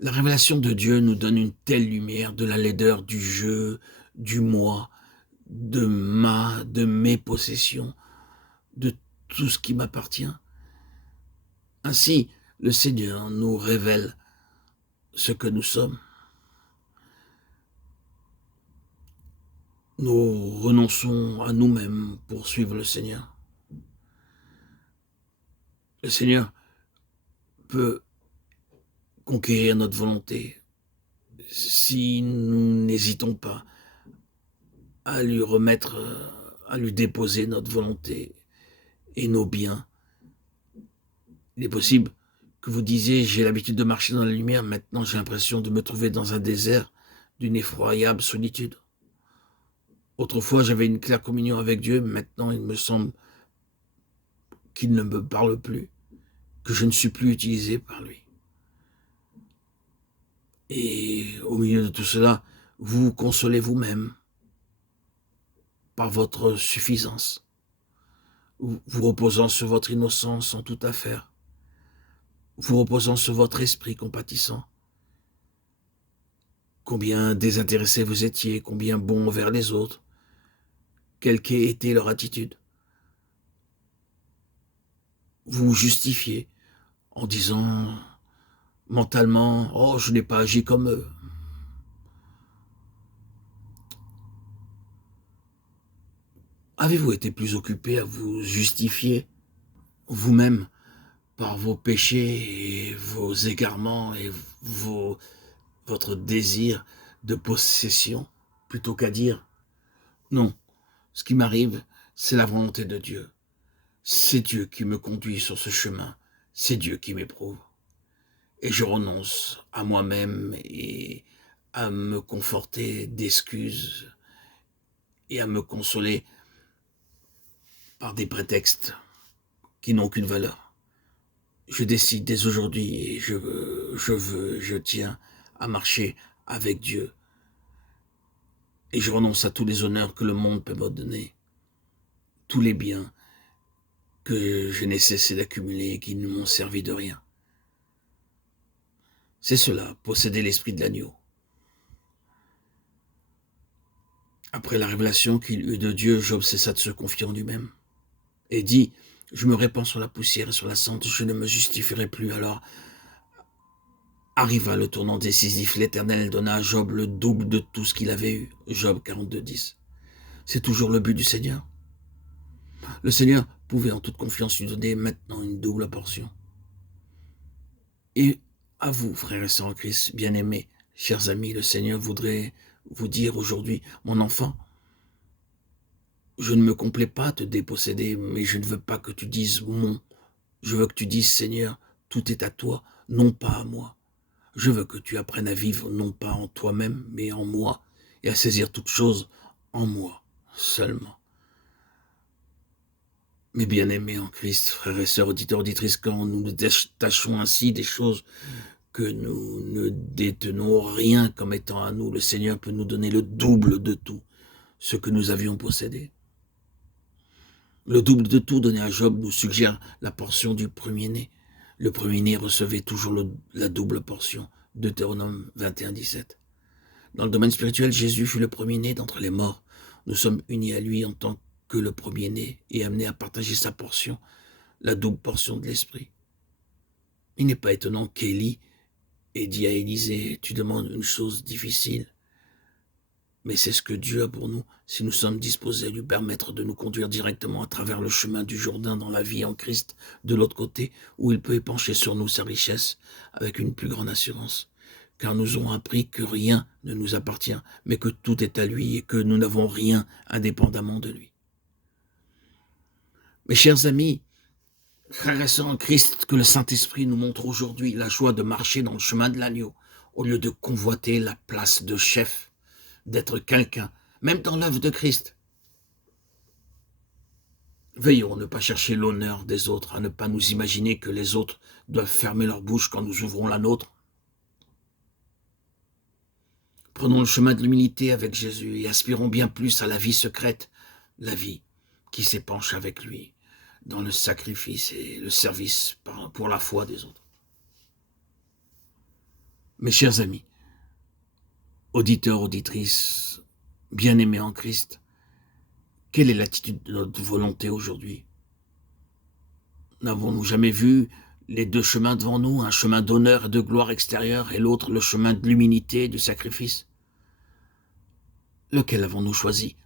La révélation de Dieu nous donne une telle lumière de la laideur du jeu, du moi, de mes possessions, de tout ce qui m'appartient. Ainsi, le Seigneur nous révèle ce que nous sommes. Nous renonçons à nous-mêmes pour suivre le Seigneur. Le Seigneur peut conquérir notre volonté si nous n'hésitons pas à lui remettre, à lui déposer notre volonté et nos biens. Il est possible que vous disiez, j'ai l'habitude de marcher dans la lumière, maintenant j'ai l'impression de me trouver dans un désert d'une effroyable solitude. Autrefois, j'avais une claire communion avec Dieu, maintenant il me semble qu'il ne me parle plus, que je ne suis plus utilisé par lui. Et au milieu de tout cela, vous vous consolez vous-même par votre suffisance, vous reposant sur votre innocence en toute affaire, vous reposant sur votre esprit compatissant. Combien désintéressés vous étiez, combien bons envers les autres, quelle qu'ait été leur attitude. Vous vous justifiez en disant mentalement « Oh, je n'ai pas agi comme eux ». Avez-vous été plus occupé à vous justifier vous-même par vos péchés et vos égarements et votre désir de possession plutôt qu'à dire « Non, ce qui m'arrive, c'est la volonté de Dieu. C'est Dieu qui me conduit sur ce chemin. C'est Dieu qui m'éprouve. Et je renonce à moi-même et à me conforter d'excuses et à me consoler par des prétextes qui n'ont aucune valeur. Je décide dès aujourd'hui et je tiens à marcher avec Dieu. Et je renonce à tous les honneurs que le monde peut me donner, tous les biens que je n'ai cessé d'accumuler et qui ne m'ont servi de rien. C'est cela, posséder l'esprit de l'agneau. Après la révélation qu'il eut de Dieu, Job cessa de se confier en lui-même et dit « Je me répands sur la poussière et sur la cendre, je ne me justifierai plus. » Alors arriva le tournant décisif, l'Éternel donna à Job le double de tout ce qu'il avait eu. Job 42:10. C'est toujours le but du Seigneur. Le Seigneur pouvait en toute confiance lui donner maintenant une double portion. Et à vous, frères et sœurs en Christ, bien-aimés, chers amis, le Seigneur voudrait vous dire aujourd'hui, mon enfant, je ne me complais pas te déposséder, mais je ne veux pas que tu dises mon. Je veux que tu dises, Seigneur, tout est à toi, non pas à moi. Je veux que tu apprennes à vivre non pas en toi-même, mais en moi, et à saisir toutes choses en moi seulement. Mes bien-aimés en Christ, frères et sœurs, auditeurs, auditrices, quand nous nous détachons ainsi des choses que nous ne détenons rien comme étant à nous, le Seigneur peut nous donner le double de tout ce que nous avions possédé. Le double de tout donné à Job nous suggère la portion du premier-né. Le premier-né recevait toujours la double portion. Deutéronome 21:17. Dans le domaine spirituel, Jésus fut le premier-né d'entre les morts. Nous sommes unis à lui en tant que le premier-né et amenés à partager sa portion, la double portion de l'esprit. Il n'est pas étonnant qu'Élie ait dit à Élisée, tu demandes une chose difficile, mais c'est ce que Dieu a pour nous, si nous sommes disposés à lui permettre de nous conduire directement à travers le chemin du Jourdain dans la vie en Christ, de l'autre côté, où il peut épancher sur nous sa richesse avec une plus grande assurance. Car nous avons appris que rien ne nous appartient, mais que tout est à lui et que nous n'avons rien indépendamment de lui. Mes chers amis, frères et sœurs en Christ, que le Saint-Esprit nous montre aujourd'hui la joie de marcher dans le chemin de l'agneau, au lieu de convoiter la place de chef, d'être quelqu'un, même dans l'œuvre de Christ. Veillons à ne pas chercher l'honneur des autres, à ne pas nous imaginer que les autres doivent fermer leur bouche quand nous ouvrons la nôtre. Prenons le chemin de l'humilité avec Jésus et aspirons bien plus à la vie secrète, la vie qui s'épanche avec lui dans le sacrifice et le service pour la foi des autres. Mes chers amis, auditeurs, auditrices, bien-aimés en Christ, quelle est l'attitude de notre volonté aujourd'hui? N'avons-nous jamais vu les deux chemins devant nous, un chemin d'honneur et de gloire extérieure et l'autre le chemin de l'humilité et du sacrifice? Lequel avons-nous choisi?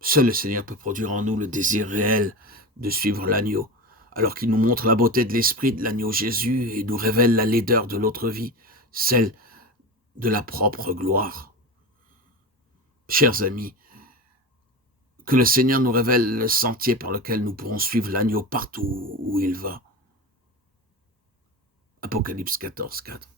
Seul le Seigneur peut produire en nous le désir réel de suivre l'agneau, alors qu'il nous montre la beauté de l'esprit de l'agneau Jésus et nous révèle la laideur de l'autre vie, celle de la propre gloire. Chers amis, que le Seigneur nous révèle le sentier par lequel nous pourrons suivre l'agneau partout où il va. Apocalypse 14, 4.